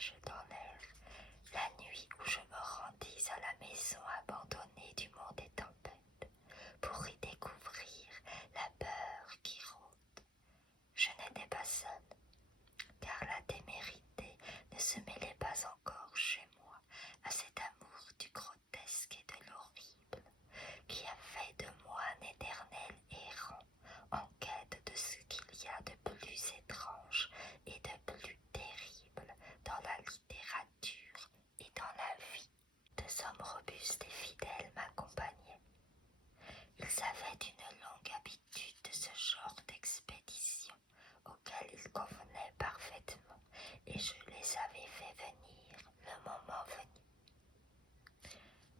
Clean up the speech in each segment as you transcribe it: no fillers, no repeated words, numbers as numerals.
nuages dans l'air, la nuit où je me rendis à la maison abandonnée du monde des tempêtes, pour y découvrir la peur qui rôde. Je n'étais pas seule, car la témérité ne se mêlait pas encore chez moi à cet amour du grotesque et de l'horrible, qui a fait de moi un éternel errant en quête de ce qu'il y a de plus étrange et de plus terrible dans la littérature et dans la vie. Deux hommes robustes et fidèles m'accompagnaient. Ils avaient une longue habitude de ce genre d'expédition auquel ils convenaient parfaitement et je les avais fait venir le moment venu.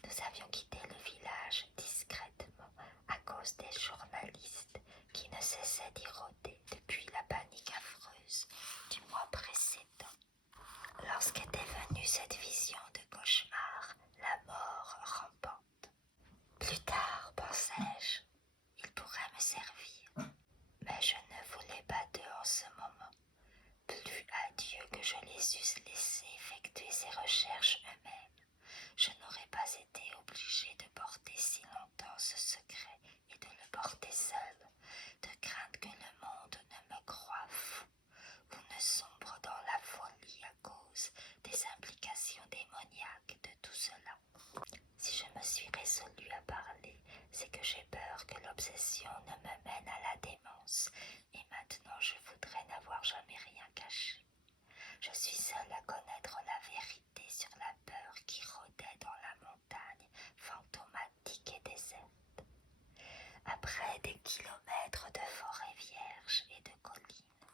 Nous avions quitté le village discrètement à cause des journalistes qui ne cessaient d'y rôder depuis la panique affreuse du mois précédent. Lorsqu'était venue cette vision de cauchemar, la mort rampante. Plus tard, pensais-je, il pourrait me servir, mais je ne voulais pas d'eux en ce moment. Plus à Dieu que je les eusse laissés effectuer ces recherches eux-mêmes, je n'aurais pas été obligée de porter si longtemps ce secret et de le porter seule, de crainte que le monde ne me croie fou ou ne sombre dans la folie à cause des implications démoniaques de tout cela. Si je me suis résolue à parler, c'est que j'ai peur que l'obsession ne me mène à la démence, et maintenant je voudrais n'avoir jamais rien caché. Je suis seule à connaître la vérité sur la peur qui rôdait dans la montagne fantomatique et déserte. Après des kilomètres de forêts vierges et de collines,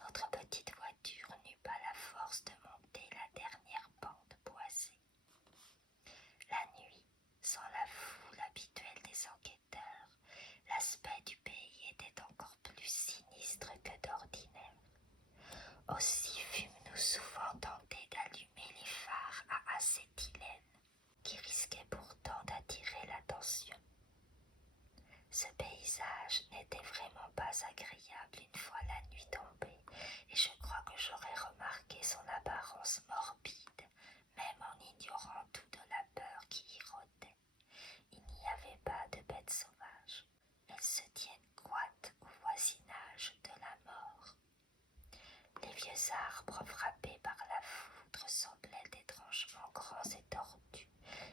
notre petite voiture n'eut pas la force de monter la dernière pente boisée. La nuit, sans la foule habituelle des enquêteurs, l'aspect du pays était encore plus sinistre que d'ordinaire. Aussi fûmes-nous souvent tentés d'allumer les phares à acétylène, qui risquaient pourtant d'attirer l'attention. Ce paysage n'était vraiment pas agréable une fois la nuit tombée, et je crois que j'aurais remarqué son apparence morbide, même en ignorant tout de la peur qui y rôdait. Il n'y avait pas de bêtes sauvages. Elles se tiennent coites au voisinage de la mort. Les vieux arbres frappés par la foudre semblaient étrangement grands et tordus,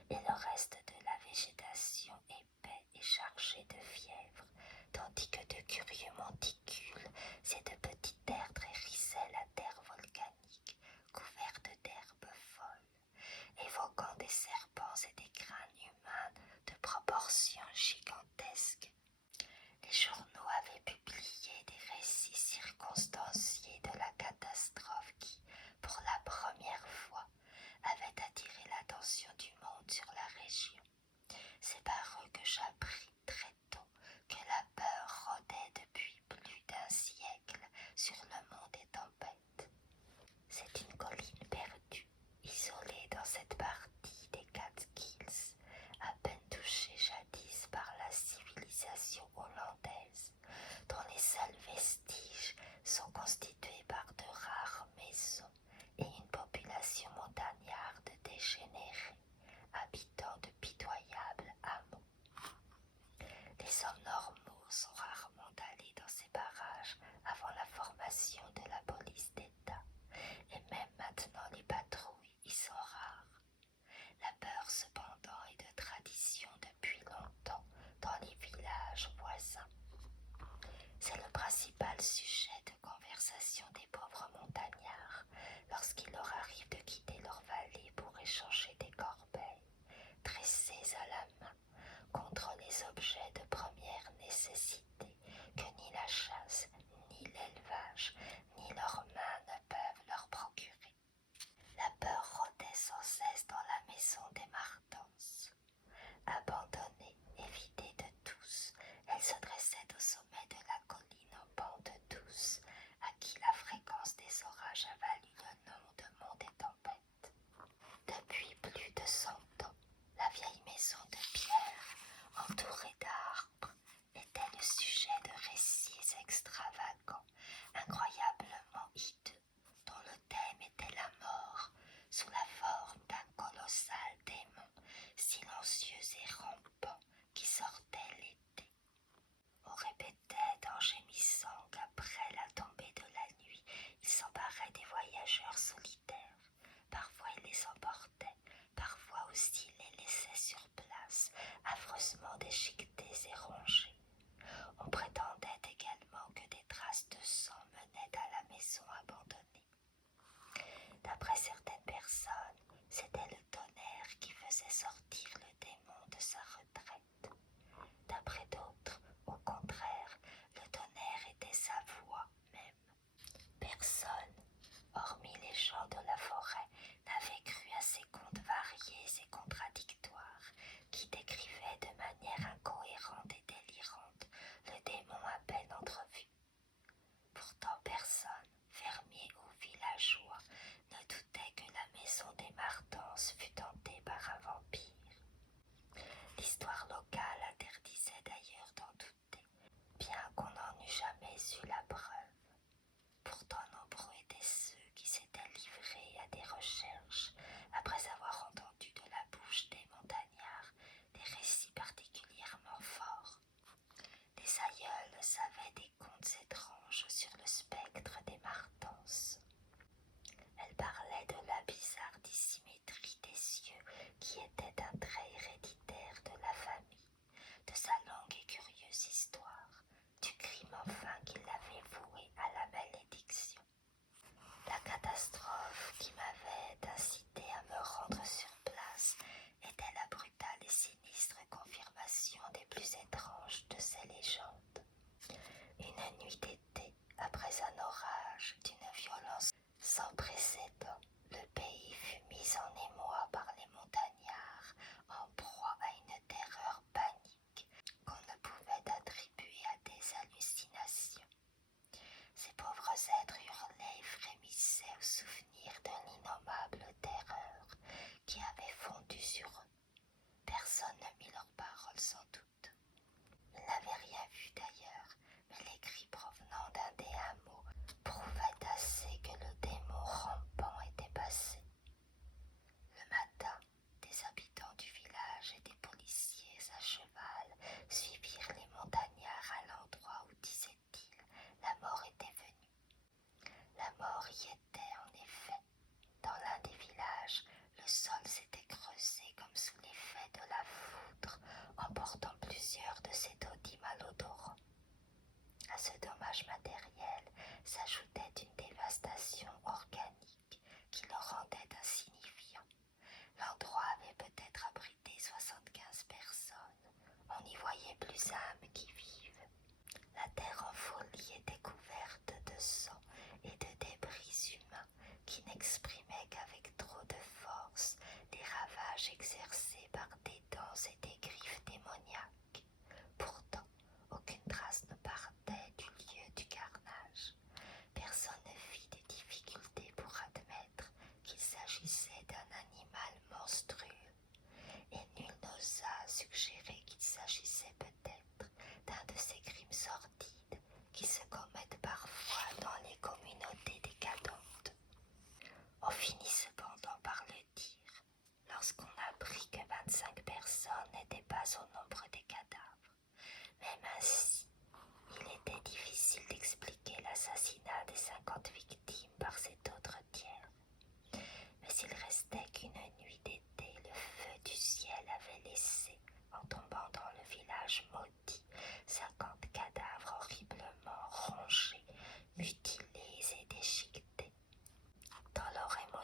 et le reste de la végétation épais et chargé de fièvre, tandis que de curieux monticules et de petits tertres hérissaient la terre volcanique, couverte d'herbes folles, évoquant des serpents et des crânes humains de proportions gigantesques. Les journaux avaient publié des récits circonstanciés de la catastrophe qui, pour la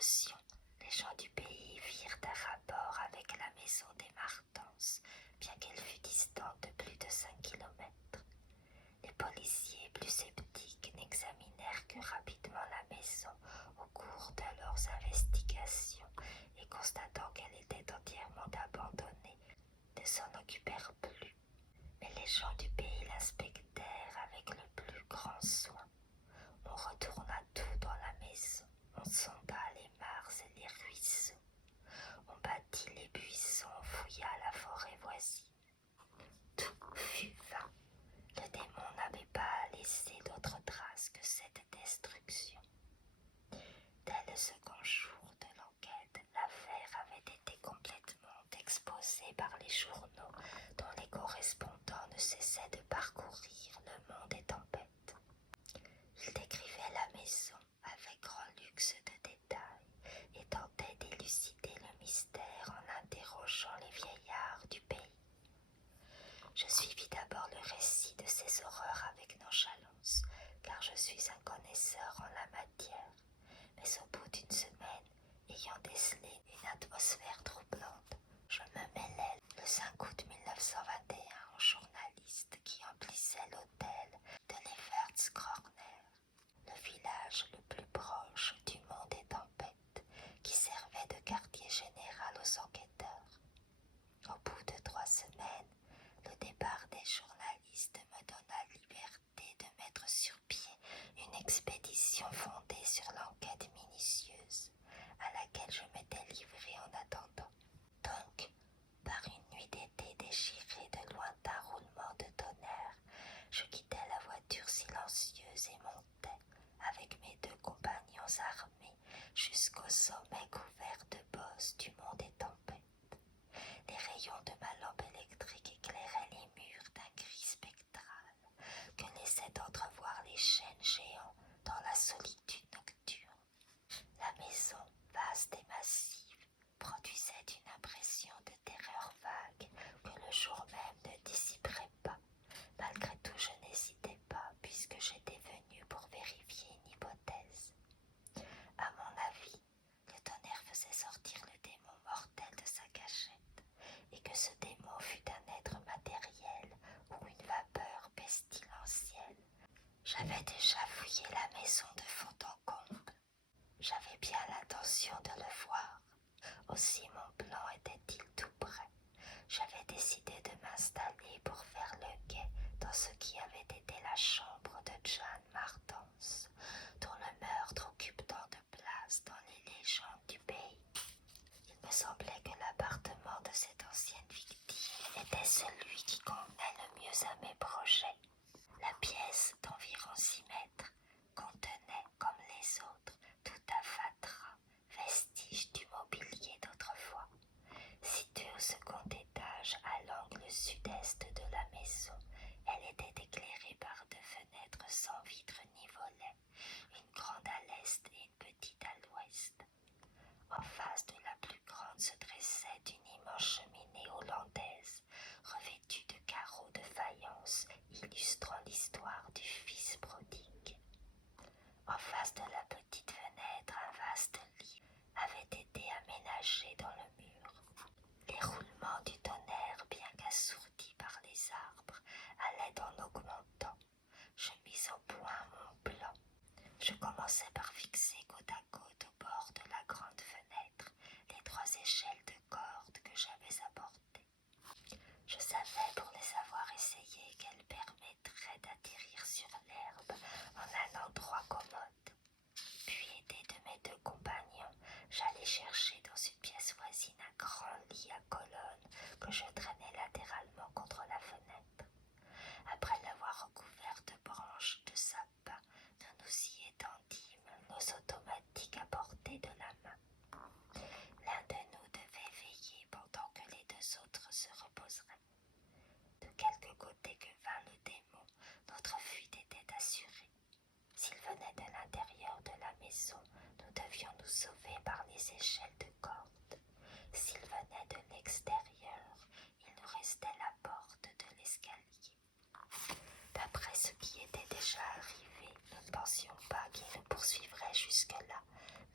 précaution, les gens du pays virent un rapport avec la maison des Martens, bien qu'elle fût distante de plus de 5 kilomètres. Les policiers, plus sceptiques, n'examinèrent que rapidement la maison au cours de leurs investigations et constatant qu'elle était entièrement abandonnée, ne s'en occupèrent plus. Mais les gens du pays l'inspectèrent avec le plus grand soin. On retourna tout dans la maison, on sonda les mares et les ruisseaux, on battit les buissons, on fouilla la forêt voisine. Tout fut vain. Le démon n'avait pas laissé d'autre trace que cette destruction. Dès le second jour de l'enquête, l'affaire avait été complètement exposée par les journaux dont les correspondants ne cessaient de parcourir le monde des tempêtes. Ils décrivaient la maison avec grand luxe de détails et tentaient d'élucider le mystère en interrogeant les vieillards du pays. Je suivis d'abord le récit de ces horreurs avec nonchalance, car je suis un connaisseur en la matière, mais au bout d'une semaine, ayant décelé une atmosphère troublante, je me mêlai le 5 août 1921 au journaliste qui emplissait l'hôtel de l'Everts-Corner, le village le plus proche du mont des tempêtes, qui servait de quartier général aux enquêteurs. Au bout de 3 semaines, le départ des journalistes me donna liberté de mettre sur pied une expédition fondée sur l'enquête minutieuse à laquelle je m'étais livré en attendant. Donc, par une nuit d'été déchirée de lointains roulements de tonnerre, je quittai la voiture silencieuse et montai, avec mes 2 compagnons armés, jusqu'au sommet couvert de bosses du mont des tempêtes. Les rayons de ma lampe électrique éclairaient les murs d'un gris spectral que laissaient entrevoir les chênes géants dans la solitude nocturne. La maison, vaste et massive, produisait une impression de terreur vague que le jour même ne dissiperait pas. Malgré tout, je n'hésitais pas puisque j'étais venu pour vérifier une hypothèse. À mon avis, le tonnerre faisait sortir le démon mortel de sa cachette, et que ce démon fût un être matériel ou une vapeur pestilentielle. J'avais déjà fouillé la maison de fond en comble. J'avais bien l'intention de le voir. Aussi mon plan était-il tout prêt. J'avais décidé de m'installer pour faire le guet dans ce qui avait été la chambre de Jeanne Martens, dont le meurtre occupe tant de place dans les légendes du pays. Il me semblait que l'appartement de cette ancienne victime était celui qui convenait le mieux à mes projets. La pièce, d'environ 6 mètres, contenait, comme les autres, tout un fatras, vestige du mobilier d'autrefois. Située au second étage, à l'angle sud-est de la maison, elle était éclairée par 2 fenêtres sans vitres ni volets, une grande à l'est et une petite à l'ouest. En face de la plus grande se dressait une immense cheminée hollandaise, revêtue de carreaux de faïence illustrant l'histoire du fils prodigue. En face de la petite fenêtre, un vaste lit avait été aménagé dans le mur. Les roulements du tonnerre, bien qu'assourdis par les arbres, allaient en augmentant. Je mis au point mon plan. Je commençai par fixer côte à côte au bord de la grande fenêtre les 3 échelles de corde que j'avais apportées. Je savais, pour les avoir essayées, qu'elles permettraient d'atterrir sur l'herbe en un endroit commode. Puis, aidé de mes 2 compagnons, j'allai chercher dans une pièce voisine un grand lit à colonnes que je traînais latéralement contre la fenêtre. Après l'avoir recouvert de branches de sapin, nous nous y étendîmes, nos automatiques à portée de la main. L'un de nous devait veiller pendant que les 2 autres se reposeraient. De quelque côté que vint le démon, notre fuite était assurée. S'il venait de l'intérieur de la maison, nous devions nous sauver par les échelles de corde. S'il venait de l'extérieur, il nous restait la porte de l'escalier. D'après ce qui était déjà arrivé, nous ne pensions pas qu'il nous poursuivrait jusque-là,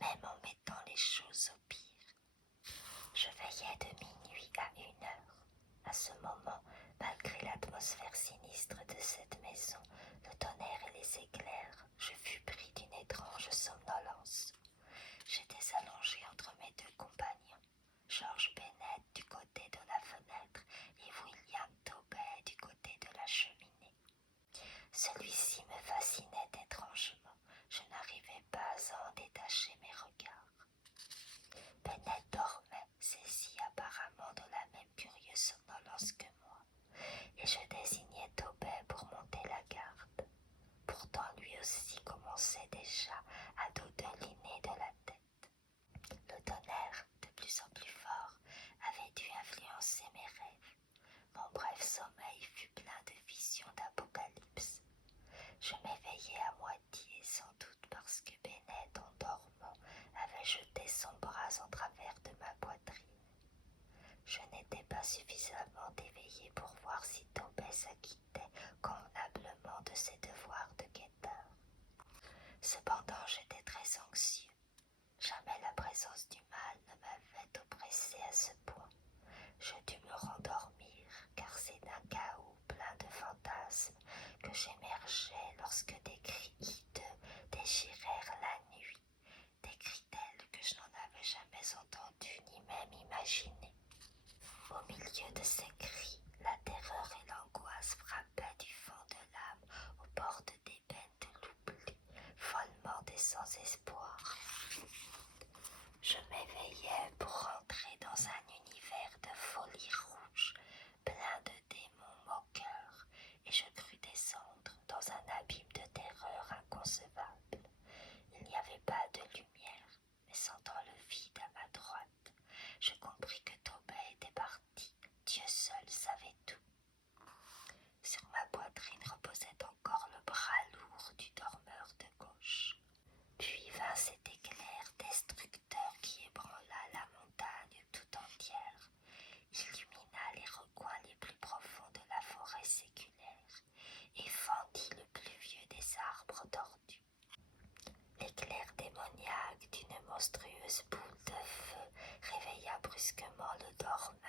même en mettant les choses au pire. Je veillais de minuit à 1 heure. À ce moment, malgré l'atmosphère sinistre de cette maison, le tonnerre et les éclairs, je fus pris d'une étrange somnolence. J'étais allongé entre mes 2 compagnons, George Bennet du côté de la fenêtre et William Tobey du côté de la cheminée. Celui-ci me fascinait étrangement. Je n'arrivais pas à en détacher mes regards. Bennet dormait, saisi apparemment de la même curieuse somnolence que moi, et je désignai Tobey pour monter la garde. Pourtant lui aussi commençait déjà à dodeliner de la tête. Le tonnerre, de plus en plus fort, avait dû influencer mes rêves. Mon bref sommeil fut plein de visions d'apocalypse. Je m'éveillai à moitié, sans doute parce que Bennet, en dormant, avait jeté son bras en travers de ma poitrine. Je n'étais pas suffisamment éveillé pour voir si Tobey s'acquittait convenablement de ses devoirs de guetteur. Cependant, j'étais très anxieux. Jamais la présence du mal ne m'avait oppressé à ce point. Je dus me rendormir, car c'est d'un chaos plein de fantasmes que j'émergeai lorsque des cris hideux déchirèrent la nuit, des cris tels que je n'en avais jamais entendu ni même imaginé. Au milieu de ces cris, la terreur et l'angoisse frappaient du fond de l'âme aux portes des peines de l'oubli, follement des sans-espoir. Je m'éveillais pour rentrer dans un univers de folie rouge, plein de démons moqueurs, et je crus descendre dans un abîme de terreur inconcevable. Il n'y avait pas de lumière, mais sentant le vide à ma droite, je compris que Tobey était parti. Dieu seul savait tout. Sur ma poitrine reposait encore le bras lourd du dormeur de gauche. Puis vint cet éclair destructeur qui ébranla la montagne tout entière, illumina les recoins les plus profonds de la forêt séculaire et fendit le plus vieux des arbres tordus. L'éclair démoniaque d'une monstrueuse boule de feu réveilla brusquement le dormeur.